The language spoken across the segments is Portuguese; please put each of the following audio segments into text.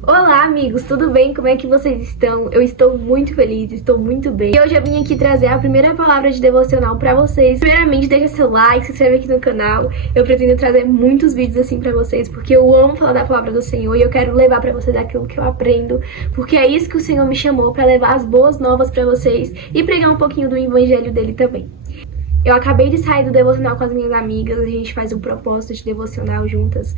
Olá, amigos, tudo bem? Como é que vocês estão? Eu estou muito feliz, estou muito bem. E hoje eu vim aqui trazer a primeira palavra de devocional pra vocês. Primeiramente, deixa seu like, se inscreve aqui no canal. Eu pretendo trazer muitos vídeos assim pra vocês, porque eu amo falar da palavra do Senhor e eu quero levar pra vocês aquilo que eu aprendo, porque é isso que o Senhor me chamou, pra levar as boas novas pra vocês e pregar um pouquinho do evangelho dele também. Eu acabei de sair do devocional com as minhas amigas, a gente faz um propósito de devocional juntas.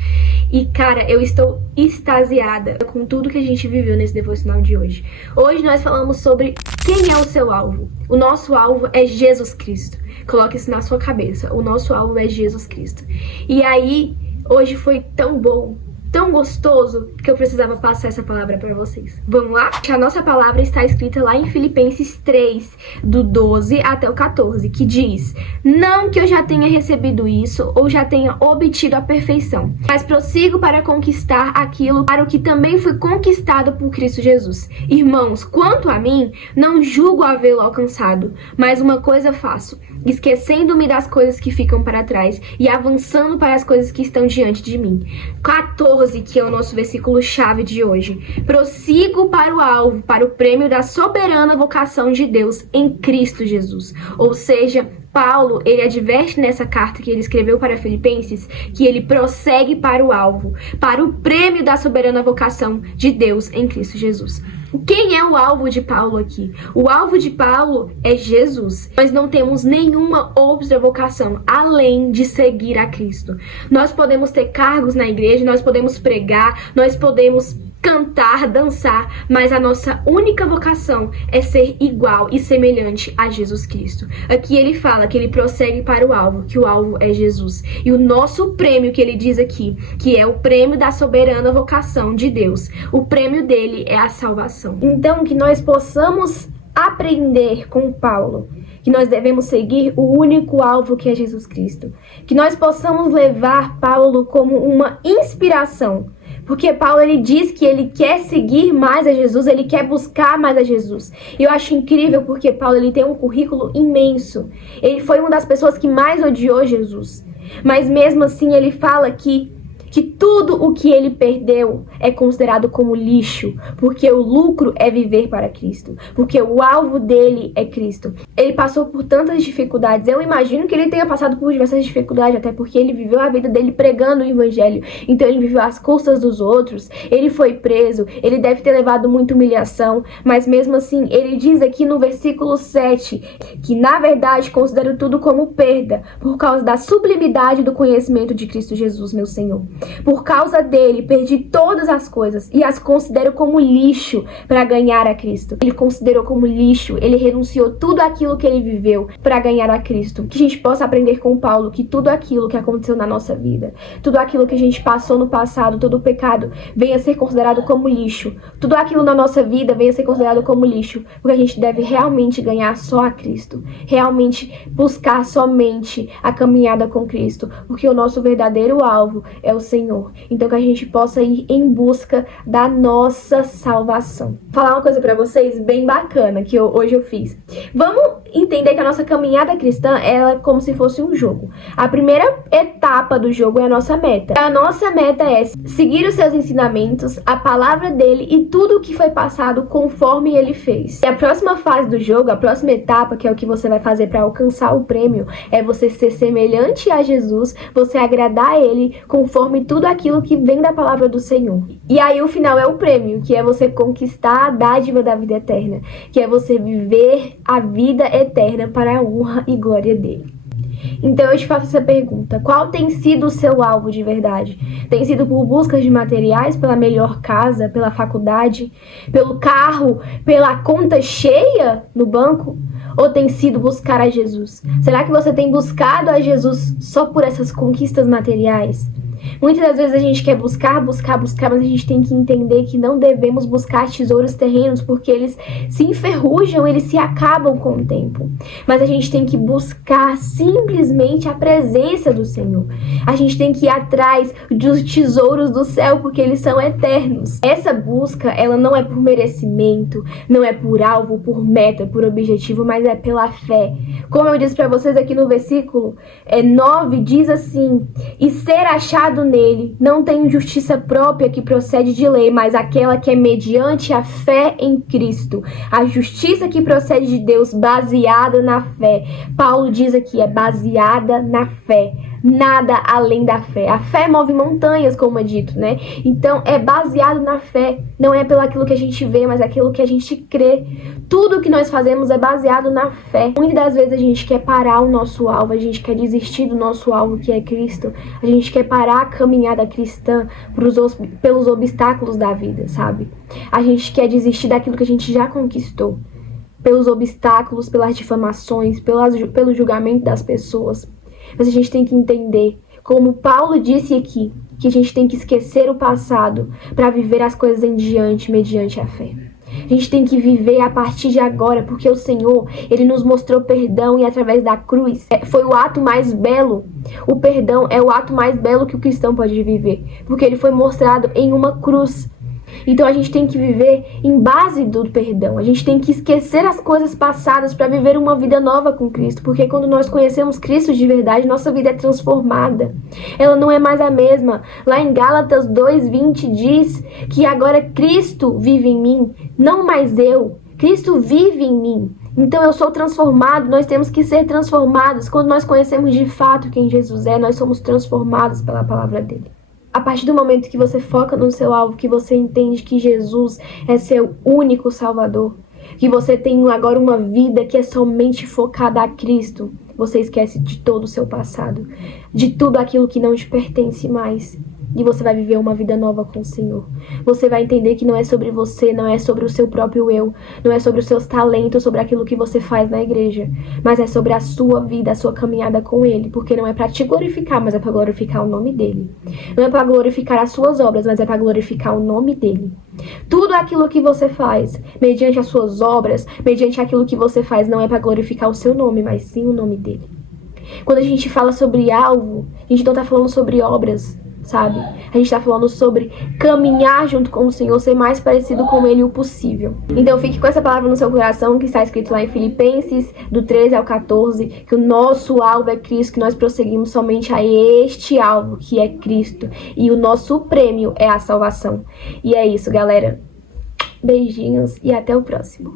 E, cara, eu estou extasiada com tudo que a gente viveu nesse devocional de hoje. Hoje nós falamos sobre quem é o seu alvo. O nosso alvo é Jesus Cristo. Coloque isso na sua cabeça. O nosso alvo é Jesus Cristo. E aí, hoje foi tão bom, tão gostoso, que eu precisava passar essa palavra para vocês. Vamos lá? A nossa palavra está escrita lá em Filipenses 3, do 12 até o 14, que diz: não que eu já tenha recebido isso ou já tenha obtido a perfeição, mas prossigo para conquistar aquilo para o que também fui conquistado por Cristo Jesus. Irmãos, quanto a mim, não julgo havê-lo alcançado, mas uma coisa faço, esquecendo-me das coisas que ficam para trás e avançando para as coisas que estão diante de mim. 14, que é o nosso versículo-chave de hoje. Prossigo para o alvo, para o prêmio da soberana vocação de Deus em Cristo Jesus. Ou seja, Paulo, ele adverte nessa carta que ele escreveu para Filipenses que ele prossegue para o alvo, para o prêmio da soberana vocação de Deus em Cristo Jesus. Quem é o alvo de Paulo aqui? O alvo de Paulo é Jesus. Nós não temos nenhuma outra vocação além de seguir a Cristo. Nós podemos ter cargos na igreja, nós podemos pregar, nós podemos cantar, dançar, mas a nossa única vocação é ser igual e semelhante a Jesus Cristo. Aqui ele fala que ele prossegue para o alvo, que o alvo é Jesus. E o nosso prêmio que ele diz aqui, que é o prêmio da soberana vocação de Deus, o prêmio dele é a salvação. Então, que nós possamos aprender com Paulo que nós devemos seguir o único alvo que é Jesus Cristo. Que nós possamos levar Paulo como uma inspiração. Porque Paulo, ele diz que ele quer seguir mais a Jesus, ele quer buscar mais a Jesus. E eu acho incrível porque Paulo, ele tem um currículo imenso. Ele foi uma das pessoas que mais odiou Jesus. Mas mesmo assim ele fala que tudo o que ele perdeu é considerado como lixo, porque o lucro é viver para Cristo, porque o alvo dele é Cristo. Ele passou por tantas dificuldades, eu imagino que ele tenha passado por diversas dificuldades, até porque ele viveu a vida dele pregando o evangelho, então ele viveu às custas dos outros, ele foi preso, ele deve ter levado muita humilhação, mas mesmo assim, ele diz aqui no versículo 7, que na verdade considero tudo como perda, por causa da sublimidade do conhecimento de Cristo Jesus, meu Senhor. Por causa dele, perdi todas as coisas e as considero como lixo para ganhar a Cristo. Ele considerou como lixo, ele renunciou tudo aquilo que ele viveu para ganhar a Cristo. Que a gente possa aprender com Paulo que tudo aquilo que aconteceu na nossa vida, tudo aquilo que a gente passou no passado, todo o pecado, venha a ser considerado como lixo. Tudo aquilo na nossa vida venha a ser considerado como lixo, porque a gente deve realmente ganhar só a Cristo. Realmente buscar somente a caminhada com Cristo, porque o nosso verdadeiro alvo é o Senhor. Então que a gente possa ir em busca da nossa salvação. Vou falar uma coisa pra vocês bem bacana que hoje eu fiz. Vamos entender que a nossa caminhada cristã ela é como se fosse um jogo. A primeira etapa do jogo é a nossa meta. A nossa meta é seguir os seus ensinamentos, a palavra dele e tudo o que foi passado conforme ele fez. E a próxima fase do jogo, a próxima etapa, que é o que você vai fazer para alcançar o prêmio, é você ser semelhante a Jesus, você agradar a ele conforme tudo aquilo que vem da palavra do Senhor. E aí o final é o prêmio, que é você conquistar a dádiva da vida eterna, que é você viver a vida eterna para a honra e glória dele. Então eu te faço essa pergunta: qual tem sido o seu alvo de verdade? Tem sido por busca de materiais, pela melhor casa, pela faculdade, pelo carro, pela conta cheia no banco? Ou tem sido buscar a Jesus? Será que você tem buscado a Jesus só por essas conquistas materiais? Muitas das vezes a gente quer buscar, mas a gente tem que entender que não devemos buscar tesouros terrenos, porque eles se enferrujam, eles se acabam com o tempo. Mas a gente tem que buscar simplesmente a presença do Senhor. A gente tem que ir atrás dos tesouros do céu, porque eles são eternos. Essa busca, ela não é por merecimento, não é por alvo, por meta, por objetivo, mas é pela fé. Como eu disse para vocês aqui no versículo 9, diz assim: e ser achado baseado nele. Não tenho justiça própria que procede de lei, mas aquela que é mediante a fé em Cristo. A justiça que procede de Deus, baseada na fé. Paulo diz aqui, é baseada na fé. Nada além da fé. A fé move montanhas, como é dito, né? Então, é baseado na fé. Não é pelo aquilo que a gente vê, mas aquilo que a gente crê. Tudo que nós fazemos é baseado na fé. Muitas das vezes a gente quer parar o nosso alvo, a gente quer desistir do nosso alvo, que é Cristo. A gente quer parar a caminhada cristã pelos obstáculos da vida, sabe? A gente quer desistir daquilo que a gente já conquistou. Pelos obstáculos, pelas difamações, pelo julgamento das pessoas. Mas a gente tem que entender, como Paulo disse aqui, que a gente tem que esquecer o passado para viver as coisas em diante, mediante a fé. A gente tem que viver a partir de agora, porque o Senhor, Ele nos mostrou perdão e através da cruz foi o ato mais belo. O perdão é o ato mais belo que o cristão pode viver, porque ele foi mostrado em uma cruz. Então a gente tem que viver em base do perdão. A gente tem que esquecer as coisas passadas para viver uma vida nova com Cristo. Porque quando nós conhecemos Cristo de verdade, nossa vida é transformada. Ela não é mais a mesma. Lá em Gálatas 2:20 diz que agora Cristo vive em mim, não mais eu. Cristo vive em mim. Então eu sou transformado, nós temos que ser transformados. Quando nós conhecemos de fato quem Jesus é, nós somos transformados pela palavra dele. A partir do momento que você foca no seu alvo, que você entende que Jesus é seu único Salvador, que você tem agora uma vida que é somente focada a Cristo, você esquece de todo o seu passado, de tudo aquilo que não te pertence mais. E você vai viver uma vida nova com o Senhor. Você vai entender que não é sobre você, não é sobre o seu próprio eu, não é sobre os seus talentos, sobre aquilo que você faz na igreja, mas é sobre a sua vida, a sua caminhada com Ele, porque não é para te glorificar, mas é para glorificar o nome dele. Não é para glorificar as suas obras, mas é para glorificar o nome dele. Tudo aquilo que você faz, mediante as suas obras, mediante aquilo que você faz, não é para glorificar o seu nome, mas sim o nome dele. Quando a gente fala sobre alvo, a gente não está falando sobre obras, sabe? A gente tá falando sobre caminhar junto com o Senhor, ser mais parecido com Ele o possível. Então fique com essa palavra no seu coração, que está escrito lá em Filipenses, do 13 ao 14, que o nosso alvo é Cristo, que nós prosseguimos somente a este alvo, que é Cristo. E o nosso prêmio é a salvação. E é isso, galera. Beijinhos e até o próximo.